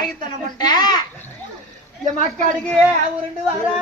வாங்கித்தன முண்டை என் மக்களுக்கு அவர் 2 வாரம்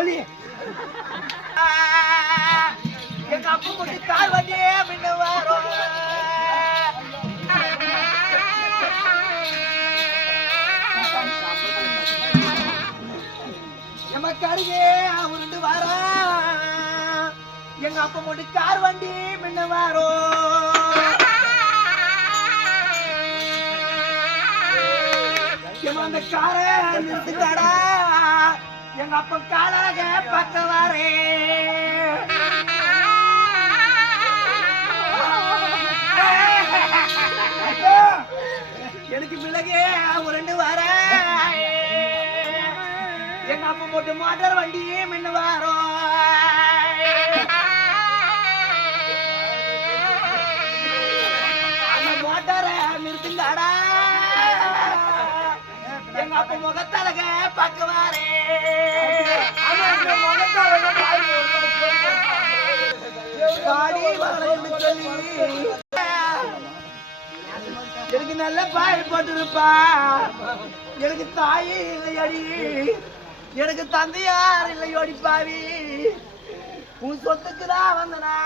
ஒளி எங்க அப்பா முட்டி கார் வண்டியே முன்ன வரும் எமக்கருகே அவர் 2 வாரம் எங்க அப்பா முட்டி கார் வண்டி முன்ன வரும் அந்த காரை நிறுத்துக்கடா எங்க அப்பா காலாக பக்க வாரே எனக்கு பிள்ளைகே அவர் 2 வாரம் எங்க அப்பா போட்டு மோட்டார் வண்டி முன்ன வாரம் அந்த மோட்டாரை நிறுத்துங்கடா எங்க அப்பா முகத்தலக பக்குவாரே எனக்கு நல்ல பாய் போட்டிருப்பா எனக்கு தாயே இல்லையடி எனக்கு தந்தையார் இல்லையோடி பாவி உன் சொத்துக்குதான் வந்தனா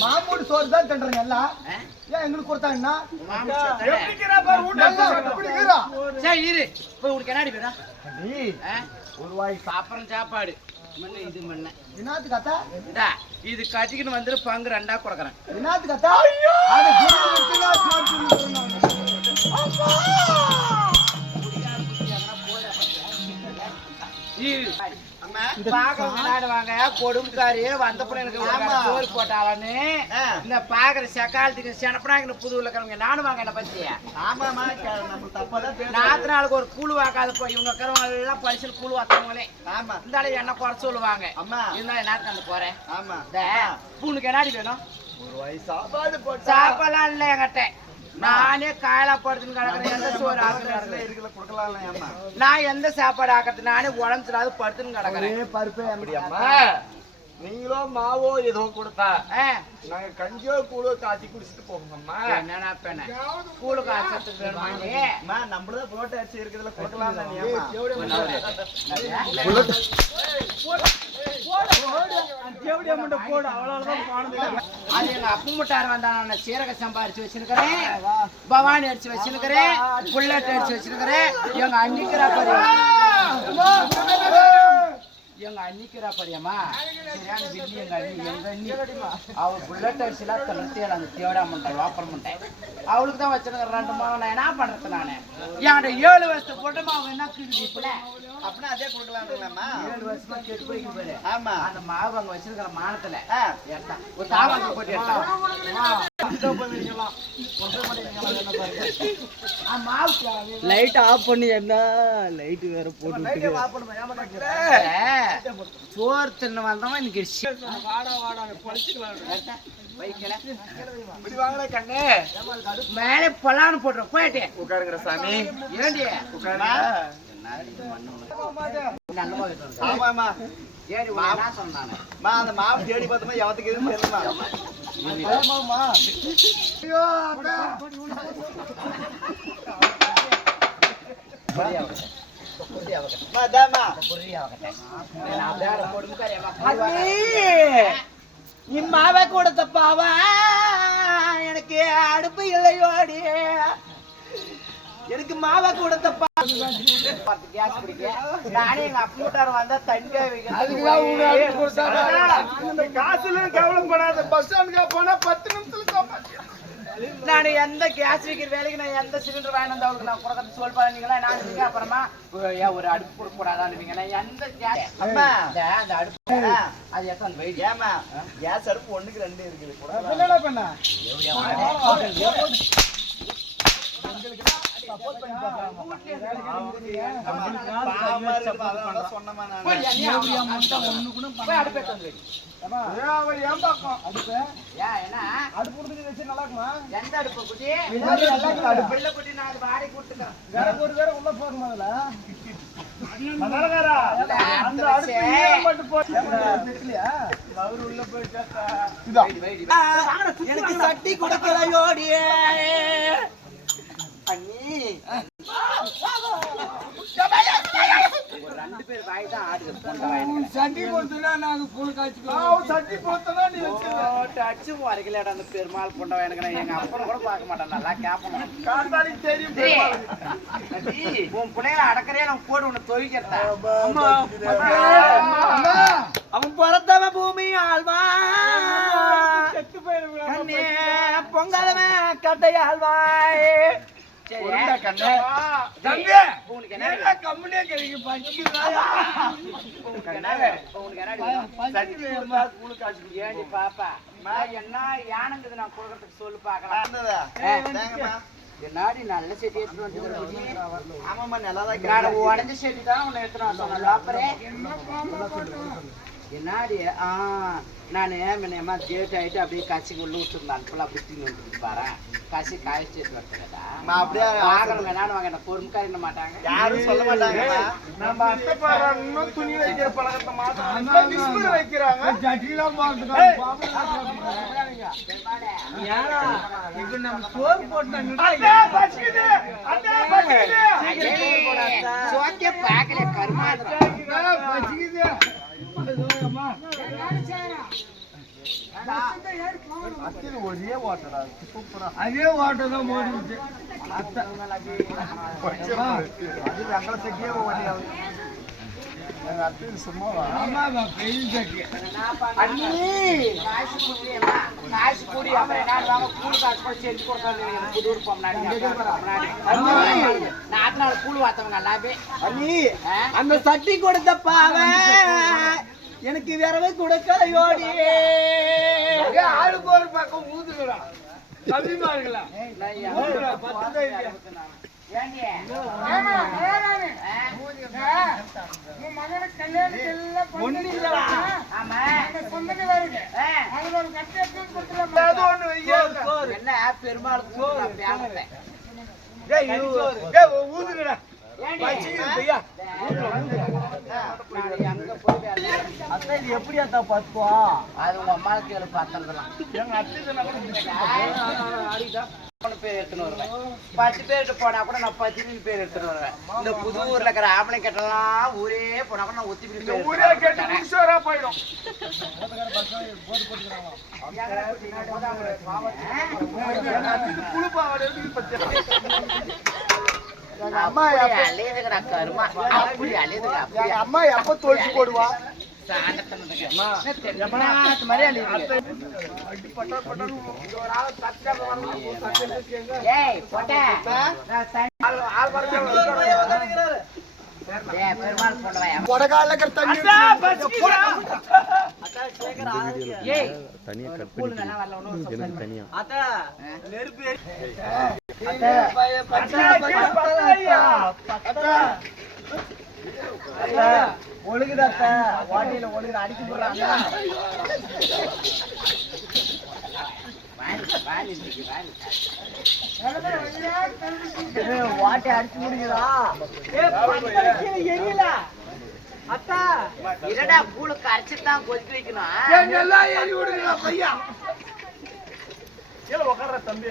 மாமூடு சோறு தான் தண்டுறீங்க எல்லாம் ஏன் எங்களுக்கு கொடுத்தாங்கன்னா அப்புறம் சாப்பாடு இது பண்ண என்னத்து கத்தா இது கட்டிக்கின்னு வந்துட்டு பங்கு 2ஆ கொடுக்குறேன் என்னத்து கத்தா கொடும்காரி வந்தப்ப எனக்கு சோறு போட்டாலன்னு இந்த பாக்குற சக்காலத்துக்கு செனப்பனாங்க புதுல இருக்கிறவங்க நானும் வாங்க என்ன பத்தி நாத்து நாளுக்கு ஒரு கூழு வாக்காத இவங்க இருக்கிறவங்க எல்லாம் பரிசல் கூழு வாத்தவங்களே இந்த என்ன குறை சொல்லுவாங்க இருந்தாலும் என்ன அந்த போறேன் பூனுக்கு என்னாடி வேணும் சாப்பாடுலாம் இல்லை என்கிட்ட நானே காயலா படுத்துன்னு கிடக்குறேன் எந்த சோறு ஆக்குறேன் நான் எந்த சாப்பாடு ஆக்குறது நானே உடம்புலாது படுத்துன்னு கிடக்குறேன் பருப்பு நீங்களோ மாவோ ஏதோ கொடுத்தா நாங்க கஞ்சியோ கூழோ காய்ச்சி குடிச்சிட்டு போகணும்மா என்னன்னா கூழு காய்ச்சத்துக்கு நம்மளதான் புரோட்டை அரிசி இருக்கிறதுல கொடுக்கலாம் அது எங்க அப்பா முட்டார் வந்தா நான் சீரக சம்பாரிச்சு வச்சிருக்கிறேன் பவானி அரிசி வச்சிருக்கிறேன் புல்லட் அரிசி வச்சிருக்கிறேன் எங்க அன்னிக்கிறா எங்க அன்னிக்கிறா படியம்மா சரியான பில்லி எங்க அண்ணி அவள் புல்லட் அரிசிலாம் தனித்தேன் அந்த தேவடா முட்டை வாப்பர் முட்டை அவளுக்கு தான் வச்சிருக்கிற 2 மாவு நான் என்ன பண்றது நானு என்கிட்ட 7 வருஷத்து போட்டோமா அவங்க என்ன கிழிப்பல அப்படின்னா அதே கொடுக்கலாம்மா 7 வருஷமா கெட்டு போயிட்டு போயிடு ஆமா அந்த மாவு அங்க வச்சிருக்கிற மானத்துல ஒரு தாவாங்க போட்டு லைட் ஆஃப் பண்ணி என்ன லைட் வேற போட்டு சோறு தின்னு வந்தவன் இன்னைக்கு மேலே பொலான்னு போட்டுரும் போயிட்டே உட்காருங்கிற சாமி ஏண்டி ஆமாமா ஏடி சொன்னானே அந்த மாவு தேடி பார்த்தோமா எவத்துக்கு எதுவும் தெரியலமா நீ மாவை கொடுத்த பாவா எனக்கு அடுப்பு இல்லையோடி எனக்கு மாவை கொடுத்த கேஸ் பிடிக்க நானே எங்க அப்பூட்டார் வந்தா தண்ணியா காசுல கவலைப்படாத பஸ் ஸ்டாண்டுக்கா போனா 10 நிமிஷத்துல நான் எந்த கேஸ் வைக்கிற வேலைக்கு நான் எந்த சிலிண்டர் வாங்கி வந்த அவளுக்கு நான் கொடுக்கறது சொல் பாருங்களா நான் நீங்க அப்புறமா ஒரு அடுப்பு கொடுக்க கூடாதான்னு நான் எந்த கேஸ் அம்மா அந்த அடுப்பு அது எத்தனை வெயிட் ஏமா கேஸ் அடுப்பு 1க்கு 2 இருக்குது என்னடா பண்ண எந்த அடுப்பு குட்டி அடுப்பு குட்டி நான் அது வாடகை கொடுத்துக்கிறேன் உள்ள போகும்போதுல எனக்கு சட்டி கொடுக்கலையோடியே பண்ணி ஒரு 2 பேர் வாய் தான் ஆடுது சட்டி கொடுத்தா நாங்க கூழ் காய்ச்சிக்கலாம் சட்டி கொடுத்தா நீ அடிச்சு வரைக்கலடா அந்த பெருமாள் பொண்டவ எனக்கு எங்க அப்பா கூட பார்க்க மாட்டேன் நல்லா கேப்பணும் காத்தாடி தெரியும் உன் பிள்ளைகளை அடக்கறையா நான் போட்டு உன்னை தொழிக்கிறதா அவன் பிறந்தவன் பூமி ஆழ்வா செத்து போயிடும் பொங்கலவன் கட்டை ஆழ்வாய் கம்பெனியே கிடைக்கும் பாப்பா என்ன யானங்குது நான் கொடுக்கறதுக்கு சொல்லு பாக்கலாம் என்னாடி நல்ல செடி எடுத்துட்டு வந்து ஆமாம்மா நல்லா நான் உடஞ்ச செடி தான் உன்னை எடுத்துட்டு சொன்னேன் அப்புறம் என்னாடி நான் ஏமா டேட் ஆகிட்டு அப்படியே கசிக்கு உள்ள விட்டுருந்தேன் அனுப்பலாம் அப்படி தீங்க வந்துருக்கு பாரு கசி காய்ச்சி எடுத்து அப்படியே வாங்கணும் வேணாலும் வாங்க பொறுமைக்காரி என்ன மாட்டாங்க யாரும் சொல்ல மாட்டாங்க நம்ம அத்தை பாரு துணி வைக்கிற பழக்கத்தை மாத்த வைக்கிறாங்க ஜட்டிலாம் இப்ப நம்ம சோறு போட்டாங்க சோக்கே பார்க்கல கருமாதிரம் ஒரே வாட்டரா சூப்பரா அதே வாட்டர் தான் ஓடிச்சு சும்மா காசு கூடி அப்புறம் என்ன கூழ் காசு கூட செஞ்சு கொடுத்தாங்க புதூர் நாட்டு கூழ் வாத்தவங்க எல்லாமே அந்த சட்டி கொடுத்த பாவை எனக்கு விரவை கொடுக்கலையோடி ஆளுக்கு ஒரு பக்கம் ஊதுகிறா கம்மிமா இருக்கலாம் என்ன பெருமாள் ஊதுகிறா எப்படி அத்தா பத்துவா அது உங்க அம்மா கேளு பார்த்தலாம் பேர் எடுத்துன்னு வருவேன் 10 பேருக்கு போனா கூட நான் 10 பேர் எடுத்துன்னு வருவேன் இந்த புது ஊர்ல இருக்கிற ஆம்பளை கட்டலாம் ஊரே போனா கூட நான் ஒத்தி பேர் ஊரே கேட்டு குஷோரா போயிடும் புழுப்பாவடை அம்மா அலையுதுங்கடா கருமா அப்படி அலையுதுங்க அம்மா எப்ப தோல்வி போடுவா பெருமாள் கொடகால தண்ணி தனியா கட் பண்ணி எனக்கு தனியா ஒழுகுதாத்த வாட்டியில ஒழுகுத அடிச்சு போடுறாங்க வாட்டி அடிச்சு முடியுதா எரியல அத்தா இரடா கூழு கரைச்சிட்டு தான் கொதிக்க வைக்கணும் எல்லாம் ஏறி விடுங்க பையா கீழே உட்கார்ற தம்பி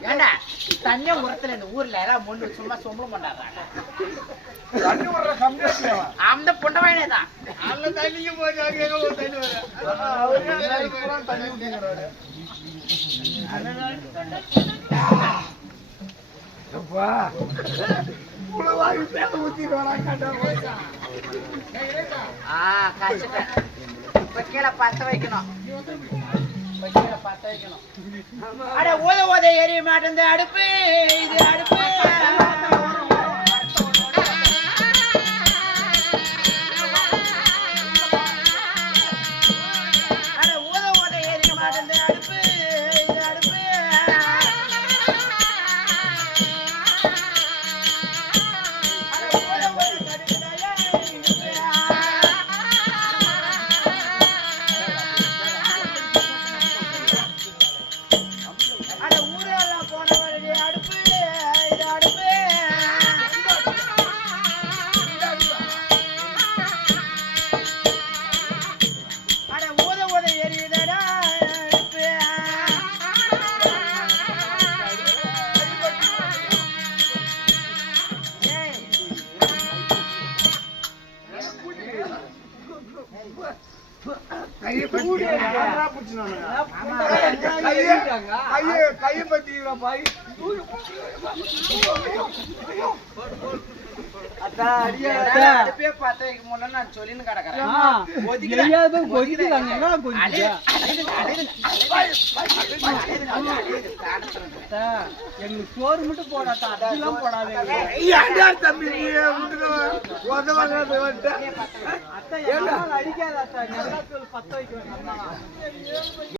இங்கடா தண்ணிய உரத்துல இந்த ஊர்ல எல்லாம் முன்னு சும்மா சொம்பளம் பண்ணாங்க தண்ணி வர்ற கம்மியா அந்த புண்டவாயினேதான் அந்த தண்ணிக்கு போய் அங்க எங்க ஒரு தண்ணி வர இப்பதான் தண்ணி ஊத்திக்கிறாரு அப்பா புலவாய் பேர ஊத்திடுவாரா கண்டா கஷ்டம் இப்ப கீழே பத்த வைக்கணும் அட ஓத எரிய மாட்டேன் அடுப்பு இது அடுப்பு கையை பத்திக்கிறா பாய் நான் சொல்லின்னு கிடக்குறேன் எங்களுக்கு சோறு மட்டும் போடாட்டா அதெல்லாம் போடாது தம்பி அத்தை அடிக்காத அத்தை நல்லா பத்த வைக்கிறேன்